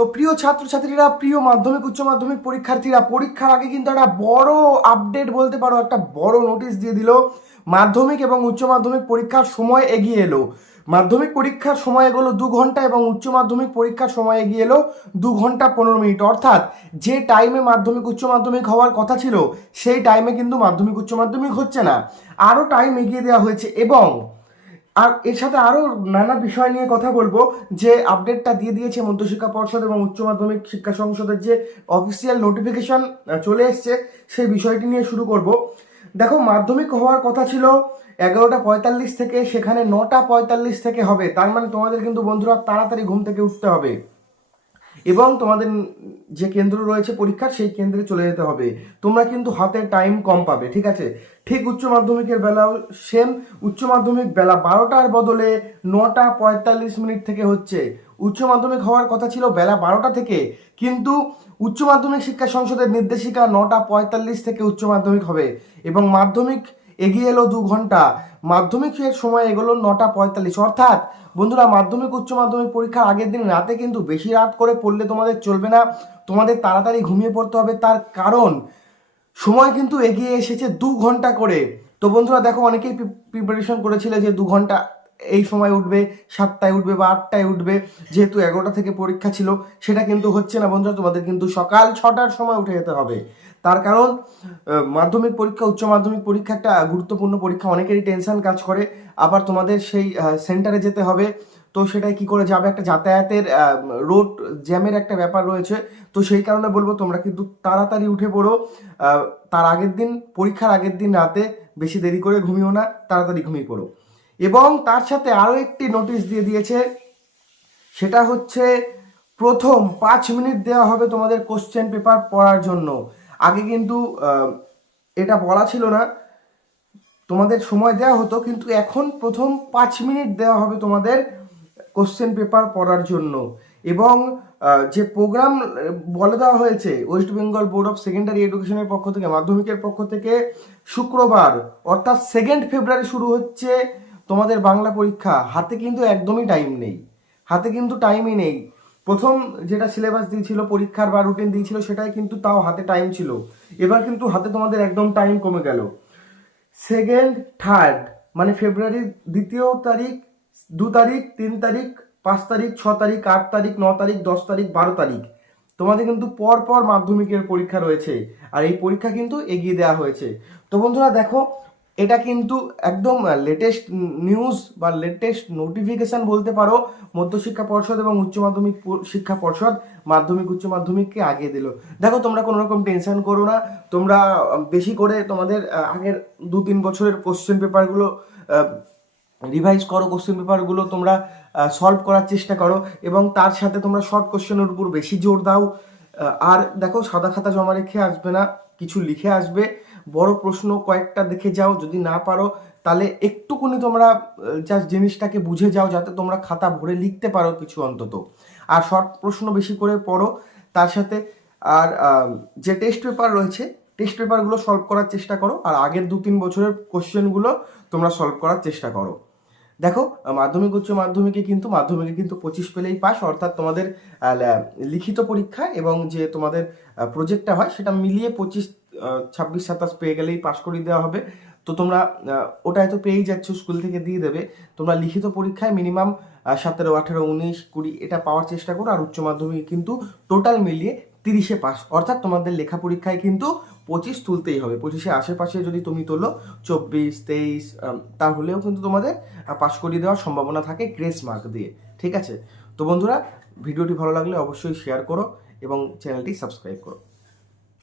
তো প্রিয় ছাত্রছাত্রীরা, প্রিয় মাধ্যমিক উচ্চ মাধ্যমিক পরীক্ষার্থীরা, পরীক্ষার আগে কিন্তু একটা বড় আপডেট বলতে পারো, একটা বড় নোটিশ দিয়ে দিল। মাধ্যমিক এবং উচ্চ মাধ্যমিক পরীক্ষার সময় এগিয়ে এলো। মাধ্যমিক পরীক্ষার সময় এগোলো 2 ঘন্টা এবং উচ্চ মাধ্যমিক পরীক্ষার সময় এগিয়ে এলো 2 ঘন্টা 15 মিনিট। অর্থাৎ যে টাইমে মাধ্যমিক উচ্চ মাধ্যমিক হওয়ার কথা ছিল সেই টাইমে কিন্তু মাধ্যমিক উচ্চ মাধ্যমিক হচ্ছে না, আরও টাইম এগিয়ে দেওয়া হয়েছে। এবং আর এর সাথে আরও নানা বিষয় নিয়ে কথা বলবো। যে আপডেটটা দিয়ে দিয়েছে মধ্যশিক্ষা পর্ষদ এবং উচ্চ মাধ্যমিক শিক্ষা সংসদের যে অফিসিয়াল নোটিফিকেশন চলে এসছে, সেই বিষয়টি নিয়ে শুরু করব। দেখো, মাধ্যমিক হওয়ার কথা ছিল 11টা 45 থেকে, সেখানে 9টা 45 থেকে হবে। তার মানে তোমাদের কিন্তু বন্ধুরা তাড়াতাড়ি ঘুম থেকে উঠতে হবে এবং তোমাদের যে কেন্দ্র রয়েছে পরীক্ষার সেই কেন্দ্রে চলে যেতে হবে। তোমরা কিন্তু হাতে টাইম কম পাবে, ঠিক আছে? ঠিক উচ্চ মাধ্যমিকের বেলাও সেম। উচ্চ মাধ্যমিক বেলা 12টার বদলে 9টা 45 থেকে হচ্ছে। উচ্চ মাধ্যমিক হওয়ার কথা ছিল বেলা 12টা থেকে, কিন্তু উচ্চ মাধ্যমিক শিক্ষা সংসদের নির্দেশিকা 9টা 45 থেকে উচ্চ মাধ্যমিক হবে। এবং মাধ্যমিক এগিয়ে এলো 2 ঘন্টা, মাধ্যমিকের সময় এগোলো 9টা 45। অর্থাৎ বন্ধুরা, মাধ্যমিক উচ্চ মাধ্যমিক পরীক্ষার আগের দিন রাতে কিন্তু বেশি রাত করে পড়লে তোমাদের চলবে না, তোমাদের তাড়াতাড়ি ঘুমিয়ে পড়তে হবে। তার কারণ সময় কিন্তু এগিয়ে এসেছে 2 ঘন্টা করে। তো বন্ধুরা দেখো, অনেকেই প্রিপারেশন করেছিলে যে 2 ঘন্টা এই সময় উঠবে, 7টায় উঠবে বা 8টায় উঠবে, যেহেতু 11টা থেকে পরীক্ষা ছিল। সেটা কিন্তু হচ্ছে না বন্ধুরা, তোমাদের কিন্তু সকাল 6টার সময় উঠে যেতে হবে। তার কারণ মাধ্যমিক পরীক্ষা, উচ্চ মাধ্যমিক পরীক্ষা একটা গুরুত্বপূর্ণ পরীক্ষা, অনেকেরই টেনশন কাজ করে। আবার তোমাদের সেই সেন্টারে যেতে হবে, তো সেটাই কি করে যাবে, একটা যাতায়াতের রোড জ্যামের একটা ব্যাপার রয়েছে। তো সেই কারণে বলবো তোমরা কিন্তু তাড়াতাড়ি উঠে পড়ো। তার আগের দিন, পরীক্ষার আগের দিন রাতে বেশি দেরি করে ঘুমিও না, তাড়াতাড়ি ঘুমিয়ে পড়ো। এবং তার সাথে আরও একটি নোটিশ দিয়ে দিয়েছে, সেটা হচ্ছে প্রথম 5 মিনিট দেওয়া হবে তোমাদের কোশ্চেন পেপার পড়ার জন্য। আগে কিন্তু এটা বলা ছিল না, তোমাদের সময় দেওয়া হতো, কিন্তু এখন প্রথম 5 মিনিট দেওয়া হবে তোমাদের কোশ্চেন পেপার পড়ার জন্য। এবং যে প্রোগ্রাম বলে দেওয়া হয়েছে West Bengal board of secondary এডুকেশনের পক্ষ থেকে, মাধ্যমিকের পক্ষ থেকে, শুক্রবার অর্থাৎ 2 ফেব্রুয়ারি শুরু হচ্ছে তোমাদের বাংলা পরীক্ষা। হাতে কিন্তু একদমই টাইম নেই, হাতে কিন্তু টাইমই নেই। প্রথম যেটা সিলেবাস দিয়েছিল পরীক্ষার বা রুটিন দিয়েছিল সেটাই কিন্তু তাও হাতে টাইম ছিল, এবার কিন্তু হাতে তোমাদের একদম টাইম কমে গেল। 2nd 3rd মানে ফেব্রুয়ারির 2 তারিখ, 2 তারিখ, 3 তারিখ, 5 তারিখ, 6 তারিখ, 8 তারিখ, 9 তারিখ, 10 তারিখ, 12 তারিখ তোমাদের কিন্তু পর পর মাধ্যমিকের পরীক্ষা রয়েছে। আর এই পরীক্ষা কিন্তু এগিয়ে দেওয়া হয়েছে। তো বন্ধুরা দেখো, এটা কিন্তু একদম লেটেস্ট নিউজ বা লেটেস্ট নোটিফিকেশন বলতে পারো। মধ্যশিক্ষা পর্ষদ এবং উচ্চ মাধ্যমিক শিক্ষা পর্ষদ মাধ্যমিক উচ্চ মাধ্যমিককে আগিয়ে দিল। দেখো, তোমরা কোনো রকম টেনশন করো না। তোমরা বেশি করে তোমাদের আগের 2-3 বছরের কোশ্চেন পেপারগুলো রিভাইজ করো, কোশ্চেন পেপারগুলো তোমরা সলভ করার চেষ্টা করো এবং তার সাথে তোমরা শর্ট কোশ্চেনের উপর বেশি জোর দাও। আর দেখো, সাদা খাতা জমা রেখে আসবে না, কিছু লিখে আসবে। বড় প্রশ্ন কয়েকটা দেখে যাও, যদি না পারো তাহলে একটুকুনি তোমরা জাস্ট জিনিসটাকে বুঝে যাও, যাতে তোমরা খাতা ভরে লিখতে পারো কিছু অন্তত। আর শর্ট প্রশ্ন বেশি করে পড়ো। তার সাথে আর যে টেস্ট পেপার রয়েছে, টেস্ট পেপারগুলো সলভ করার চেষ্টা করো। আর আগের 2-3 বছরের কোশ্চেনগুলো তোমরা সলভ করার চেষ্টা করো। দেখো, মাধ্যমিক উচ্চ মাধ্যমিকে কিন্তু 25 পেলেই পাস, অর্থাৎ তোমাদের লিখিত পরীক্ষা এবং যে তোমাদের প্রজেক্টটা হয় সেটা মিলিয়ে 25, 26, 27 পেয়ে গেলেই পাস করিয়ে দেওয়া হবে। তো তোমরা ওটাই তো পেয়েই যাচ্ছ, স্কুল থেকে দিয়ে দেবে। তোমরা লিখিত পরীক্ষায় মিনিমাম 17, 18, 19, 20 এটা পাওয়ার চেষ্টা করো। আর উচ্চ মাধ্যমিকে কিন্তু টোটাল মিলিয়ে 30-এ পাস, অর্থাৎ তোমাদের লেখা পরীক্ষায় কিন্তু 25 তুলতেই হবে। 25-এর আশেপাশে যদি তুমি তোলো, 24, 23, তাহলেও কিন্তু তোমাদের পাস করিয়ে দেওয়ার সম্ভাবনা থাকে গ্রেস মার্ক দিয়ে, ঠিক আছে? তো বন্ধুরা, ভিডিওটি ভালো লাগলে অবশ্যই শেয়ার করো এবং চ্যানেলটি সাবস্ক্রাইব করো।